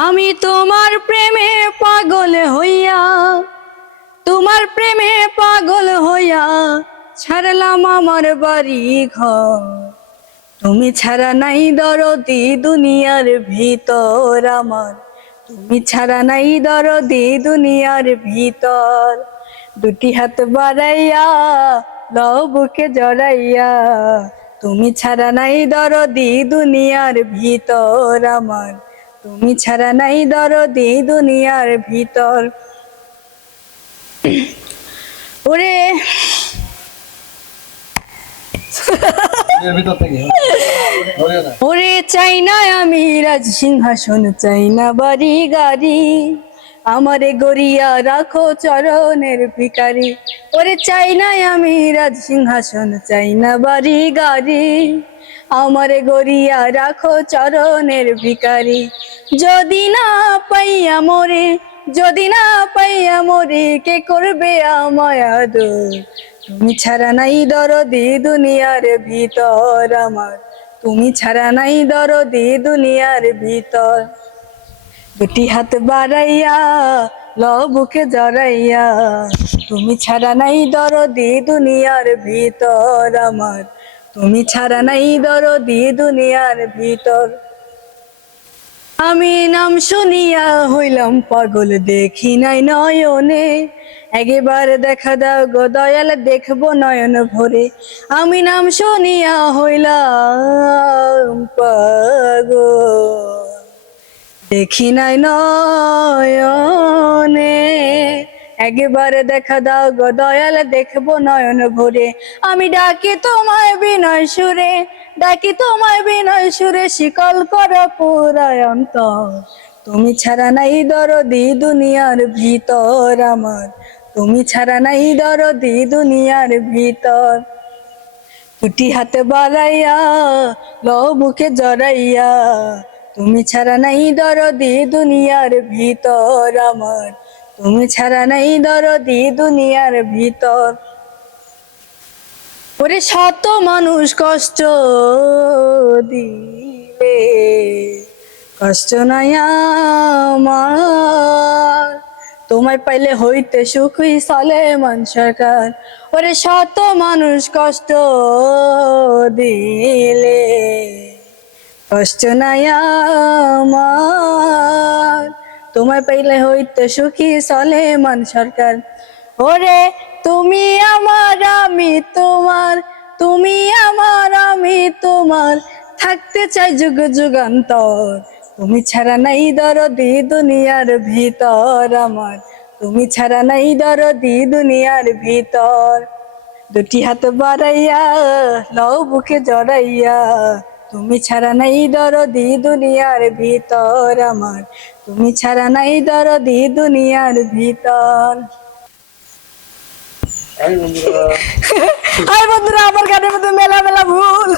আমি তোমার প্রেমে পাগল হইয়া, তোমার প্রেমে পাগল হইয়া ছাড়লাম আমার বাড়ি ঘর। তুমি ছাড়া নাই দরদি দুনিয়ার ভিতর আমার, তুমি ছাড়া নাই দরদি দুনিয়ার ভিতর। দুটি হাত বাড়াইয়া লও বুকে জড়াইয়া, তুমি ছাড়া নাই দরদি দুনিয়ার ভিতর আমার, তুমি ছাড়া নাই দরদি দুনিয়ার ভিতর। ওরে ওরে চাই না আমি রাজ সিংহাসন, চাই না বাড়ি গাড়ি, আমারে গড়িয়া রাখো চরণের ভিখারি। ওরে চাই না আমি রাজ সিংহাসন, চাই না বাড়ি গাড়ি, আমারে গড়িয়া রাখো চরণের ভিখারি। যদি না পাইয়া মোরে, যদি না পাইয়া মোরে, কে করবে আমায় আদর? তুমি ছাড়া নাই দরদি দুনিয়ার ভিতর আমার, তুমি ছাড়া নাই দরদি দুনিয়ার ভিতর। দুটি হাত বাড়াইয়া লও বুকে জড়াইয়া, তুমি ছাড়া নাই দরদি দুনিয়ার ভিতর আমার, তুমি ছাড়া নাই দরদি দুনিয়ার ভিতর। আমি নাম শুনিয়া হইলাম পাগল, দেখি নাই নয়নে, একবার দেখা দাও গো দয়াল, দেখবো নয়ন ভরে। আমি নাম শুনিয়া হইলাম পাগল, দেখি নাই নয়নে, একবার দেখা দাও গো দয়াল, দেখবো নয়ন ভরে। আমি ডাকি তোমায় বিনয় সুরে, ডাকি তোমায় বিনয় সুরে, শিকল করো পুরায় অন্তর। তুমি ছাড়া নাই দরদি দুনিয়ার ভিতর আমার, তুমি ছাড়া নাই দরদি দুনিয়ার ভিতর। দুটি হাতে বাড়াইয়া লও বুকে জড়াইয়া, তুমি ছাড়া নাই দরদি দুনিয়ার ভিতর আমার, তুমি ছাড়া নাই দরদি দুনিয়ার ভিতর। ওরে শত মানুষ কষ্ট দিলে, কষ্ট নাই আমার, তোমায় পাইলে হইতে সুখী সলেমান সরকার। ওরে শত মানুষ কষ্ট দিলে, কষ্ট নাই আমার, তোমায় পাইলে হইতে সুখী সলেমান সরকার। ওরে তুমি আমার আমি তোমার, তুমি আমার আমি তোমার, থাকতে চাই যুগ যুগান্তর। তুমি ছাড়া নাই দরদি দুনিয়ার ভিতর আমার, তুমি ছাড়া নাই দরদি দুনিয়ার ভিতর। দুটি হাত বাড়াইয়া লও বুকে জড়াইয়া, তুমি ছাড়া নাই দরদি দুনিয়ার ভিতর আমার, তুমি ছাড়া নাই দরদি দুনিয়ার ভিতর। হাই বন্ধুরা, আমার গানের মধ্যে মেলা মেলা ভুল।